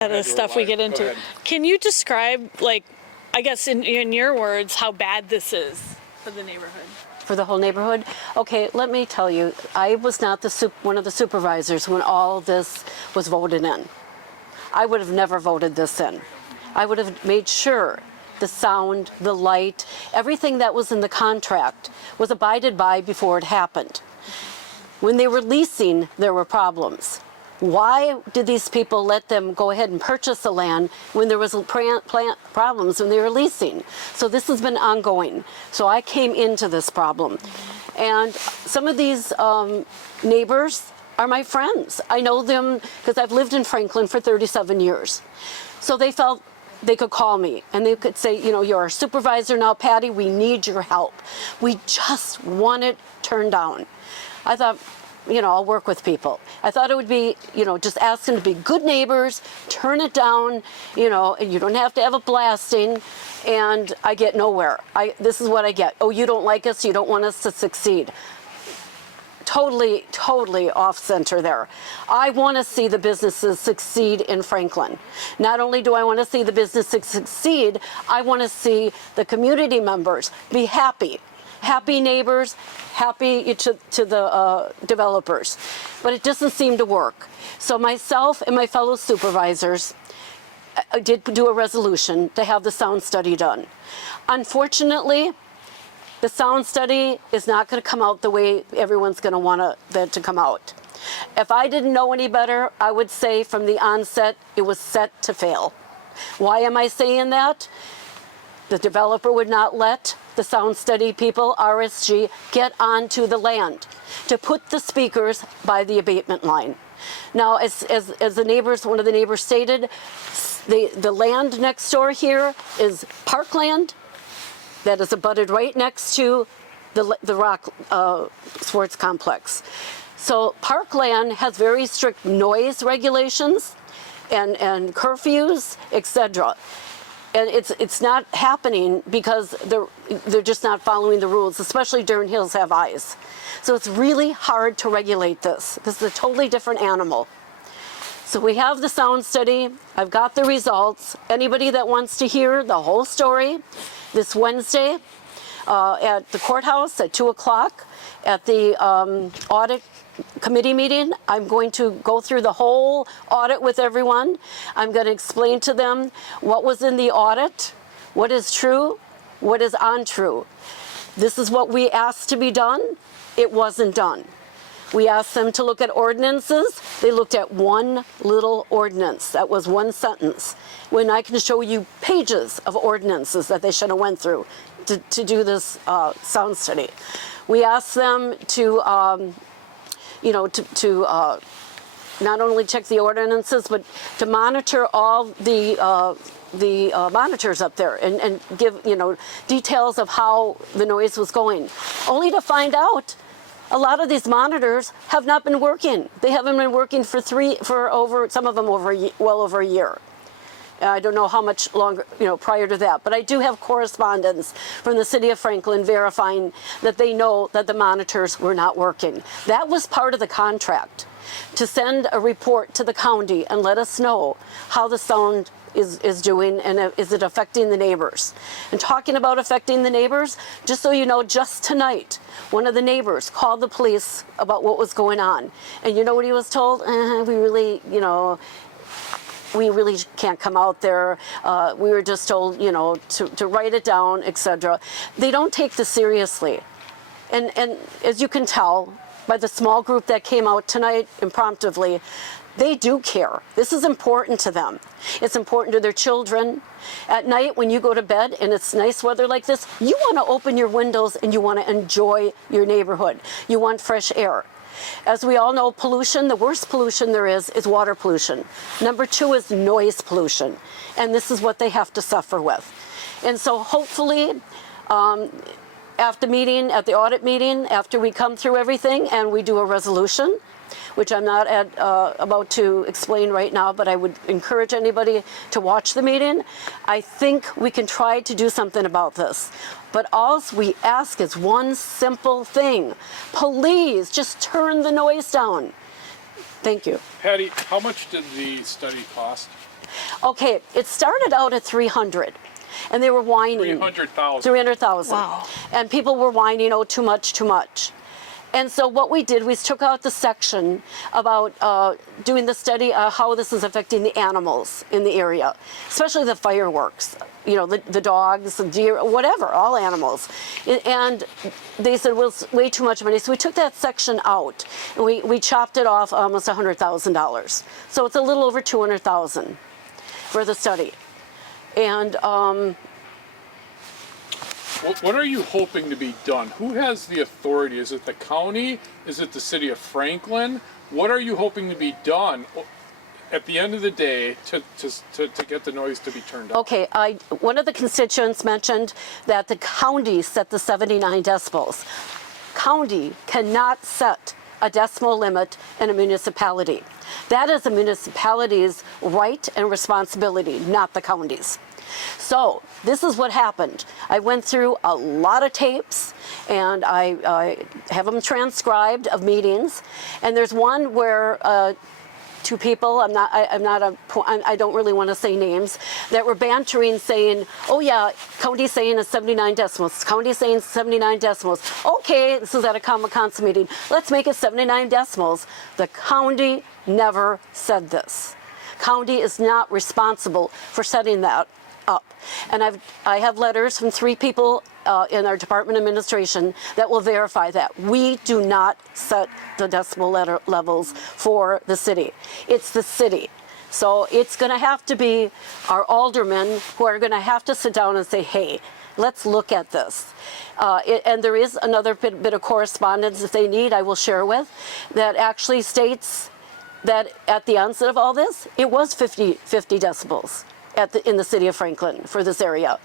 The stuff we get into. Can you describe, like, I guess in your words, how bad this is for the neighborhood? For the whole neighborhood? Okay, let me tell you, I was not one of the supervisors when all this was voted in. I would have never voted this in. I would have made sure the sound, the light, everything that was in the contract was abided by before it happened. When they were leasing, there were problems. Why did these people let them go ahead and purchase the land when there was problems when they were leasing? So this has been ongoing. So I came into this problem. And some of these neighbors are my friends. I know them because I've lived in Franklin for 37 years. So they felt they could call me and they could say, you know, you're our supervisor now, Patty, we need your help. We just want it turned down. I thought, you know, I'll work with people. I thought it would be, you know, just ask them to be good neighbors, turn it down, you know, and you don't have to have a blasting, and I get nowhere. This is what I get. Oh, you don't like us, you don't want us to succeed. Totally, totally off center there. I want to see the businesses succeed in Franklin. Not only do I want to see the businesses succeed, I want to see the community members be happy. Happy neighbors, happy to the developers. But it doesn't seem to work. So myself and my fellow supervisors did do a resolution to have the sound study done. Unfortunately, the sound study is not going to come out the way everyone's going to want that to come out. If I didn't know any better, I would say from the onset it was set to fail. Why am I saying that? The developer would not let the sound study people, RSG, get onto the land to put the speakers by the abatement line. Now, as the neighbors, one of the neighbors stated, the land next door here is parkland that is abutted right next to the Rock Sports Complex. So parkland has very strict noise regulations and curfews, etc. And it's not happening because they're just not following the rules, especially during Hills Have Eyes. So it's really hard to regulate this. This is a totally different animal. So we have the sound study. I've got the results. Anybody that wants to hear the whole story, this Wednesday at the courthouse at 2 o'clock at the audit committee meeting, I'm going to go through the whole audit with everyone. I'm going to explain to them what was in the audit, what is true, what is untrue. This is what we asked to be done. It wasn't done. We asked them to look at ordinances. They looked at one little ordinance. That was one sentence. When I can show you pages of ordinances that they should have went through to do this sound study. We asked them to you know, to not only check the ordinances, but to monitor all the monitors up there and give, you know, details of how the noise was going. Only to find out a lot of these monitors have not been working. They haven't been working for some of them well over a year. I don't know how much longer, you know, prior to that, but I do have correspondence from the city of Franklin verifying that they know that the monitors were not working. That was part of the contract, to send a report to the county and let us know how the sound is doing and is it affecting the neighbors. And talking about affecting the neighbors, just so you know, just tonight, one of the neighbors called the police about what was going on. And you know what he was told? We really, you know, we really can't come out there. We were just told, you know, to write it down, etc. They don't take this seriously. And as you can tell by the small group that came out tonight impromptuvely, they do care. This is important to them. It's important to their children. At night when you go to bed and it's nice weather like this, you want to open your windows and you want to enjoy your neighborhood. You want fresh air. As we all know, pollution, the worst pollution there is water pollution. Number 2 is noise pollution. And this is what they have to suffer with. And so hopefully, after the audit meeting, after we come through everything and we do a resolution, which I'm not about to explain right now, but I would encourage anybody to watch the meeting. I think we can try to do something about this. But all we ask is one simple thing. Please just turn the noise down. Thank you. Patty, how much did the study cost? Okay, it started out at 300, and they were whining. 300,000. 300,000. Wow. And people were whining, oh, too much, too much. And so what we did was took out the section about doing the study how this is affecting the animals in the area, especially the fireworks, you know, the dogs, the deer, whatever, all animals. And they said, well, it's way too much money. So we took that section out and we chopped it off almost $100,000. So it's a little over $200,000 for the study. And What are you hoping to be done? Who has the authority? Is it the county? Is it the city of Franklin? What are you hoping to be done at the end of the day to get the noise to be turned off? okay, one of the constituents mentioned that the county set the 79 decibels. County cannot set a decimal limit in a municipality. That is a municipality's right and responsibility, not the county's. So this is what happened. I went through a lot of tapes, and I have them transcribed of meetings. And there's one where two people, I don't really want to say names, that were bantering saying, oh yeah, county's saying it's 79 decimals, county's saying 79 decimals. Okay, this is at a common council meeting. Let's make it 79 decimals. The county never said this. County is not responsible for setting that up. And I have letters from 3 people in our department administration that will verify that. We do not set the decibel levels for the city. It's the city. So it's going to have to be our aldermen who are going to have to sit down and say, hey, let's look at this. And there is another bit of correspondence if they need, I will share with, that actually states that at the onset of all this, it was 50 decibels. In the city of Franklin for this area.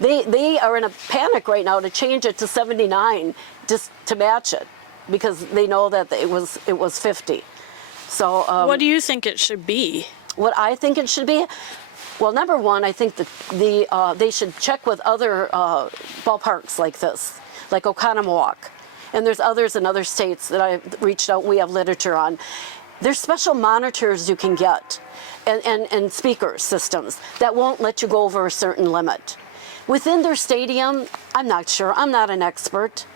They are in a panic right now to change it to 79 just to match it because they know that it was 50. So what do you think it should be? What I think it should be? Well, number one, I think that they should check with other ballparks like this, like Oconomowoc. And there's others in other states that I've reached out, we have literature on. There's special monitors you can get and speaker systems that won't let you go over a certain limit. Within their stadium, I'm not sure, I'm not an expert.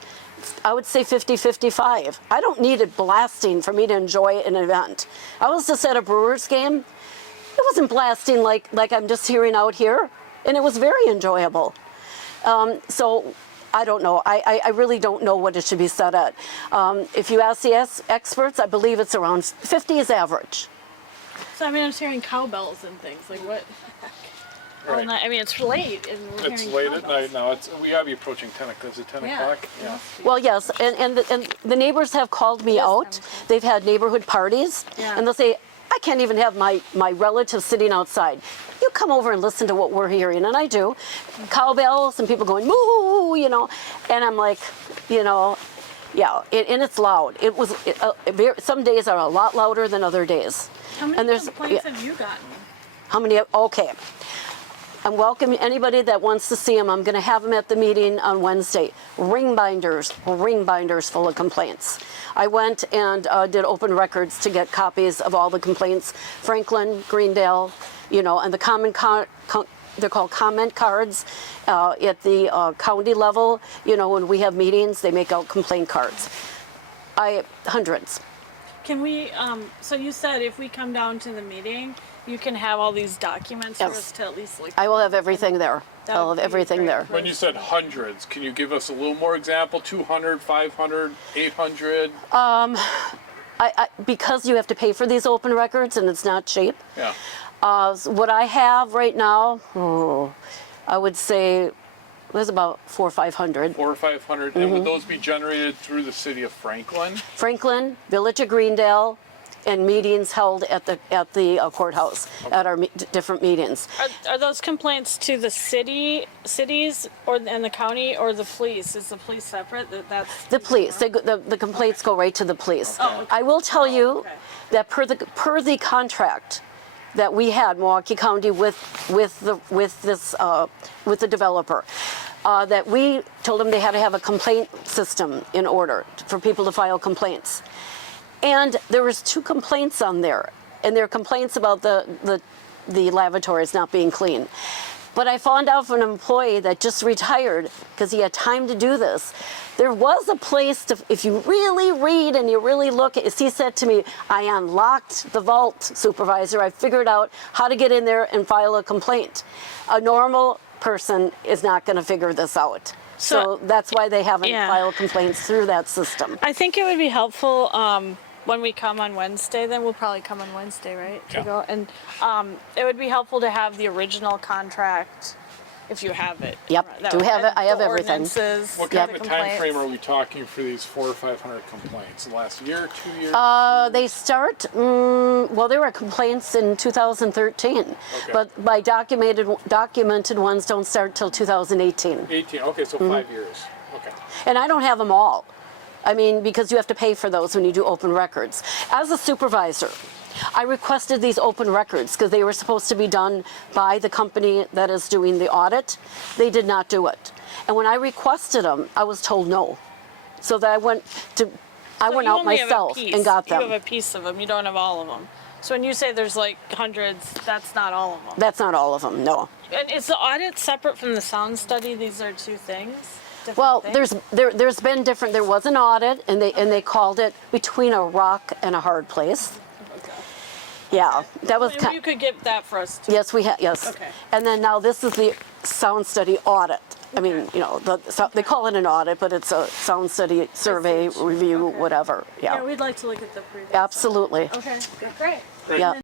I would say 50-55. I don't need it blasting for me to enjoy an event. I was just at a Brewers game. It wasn't blasting like I'm just hearing out here, and it was very enjoyable. So I don't know. I really don't know what it should be set at. If you ask the experts, I believe it's around 50 is average. So I mean, I'm just hearing cowbells and things. Like what? Right. I mean, it's late, and we're It's hearing late at cowbells. night now. We gotta be approaching 10 o'clock. Is it 10 o'clock? Yeah. Well, yes, and the neighbors have called me out. They've had neighborhood parties, Yeah. and they'll say, I can't even have my relatives sitting outside. You come over and listen to what we're hearing, and I do. Cowbells and people going, moo, you know, and I'm like, you know, yeah, and it's loud. Some days are a lot louder than other days. How many complaints have you gotten? How many? Okay. I'm welcoming anybody that wants to see them. I'm going to have them at the meeting on Wednesday. Ring binders full of complaints. I went and did open records to get copies of all the complaints. Franklin, Greendale, you know, and the they're called comment cards at the county level. You know, when we have meetings, they make out complaint cards. Hundreds. Can we? So you said if we come down to the meeting, you can have all these documents for Yes. us to at least like. I will have everything there. That I'll would have be everything great. there. When you said hundreds, can you give us a little more example? 200, 500, 800? Because you have to pay for these open records and it's not cheap. Yeah. What I have right now, I would say there's about 400 or 500. 400 or 500. And would those be generated through the city of Franklin? Franklin, Village of Greendale, and meetings held at the courthouse at our different meetings. Are those complaints to the cities, and the county, or the police? Is the police separate? That's The police. The complaints go right to the police. Oh, okay. I will tell you okay. that per the contract that we had, Milwaukee County, with the developer, that we told them they had to have a complaint system in order for people to file complaints. And there was 2 complaints on there, and they're complaints about the the lavatories not being clean. But I found out from an employee that just retired, because he had time to do this, there was a place to, if you really read and you really look, he said to me, I unlocked the vault, supervisor. I figured out how to get in there and file a complaint. A normal person is not going to figure this out. So that's why they haven't filed complaints through that system. I think it would be helpful when we come on Wednesday. Then we'll probably come on Wednesday, right? To go, and it would be helpful to have the original contract if you have it. Yep, That do would- have it. and I have the everything. ordinances, What the kind of a time complaints. frame are we talking for these 400 or 500 complaints? The last year, 2 years? They start, well, there were complaints in 2013, but by documented ones don't start till 2018. 18. Okay, so 5 years. Okay. And I don't have them all. I mean, because you have to pay for those when you do open records. As a supervisor, I requested these open records because they were supposed to be done by the company that is doing the audit. They did not do it. And when I requested them, I was told no. So that I went So out you only have a myself piece. and got them. You have a piece of them. You don't have all of them. So when you say there's like hundreds, that's not all of them. That's not all of them, no. And is the audit separate from the sound study? These are two things? Different Well, things? there's been different. There was an audit, and they called it between a rock and a hard place. Yeah, that was Maybe you could get that for us too. yes, we had yes. Okay. And then now this is the sound study audit. I mean, you know, they call it an audit, but it's a sound study survey review, whatever. Yeah, Yeah, we'd like to look at the previous. absolutely. Okay, great. Yeah.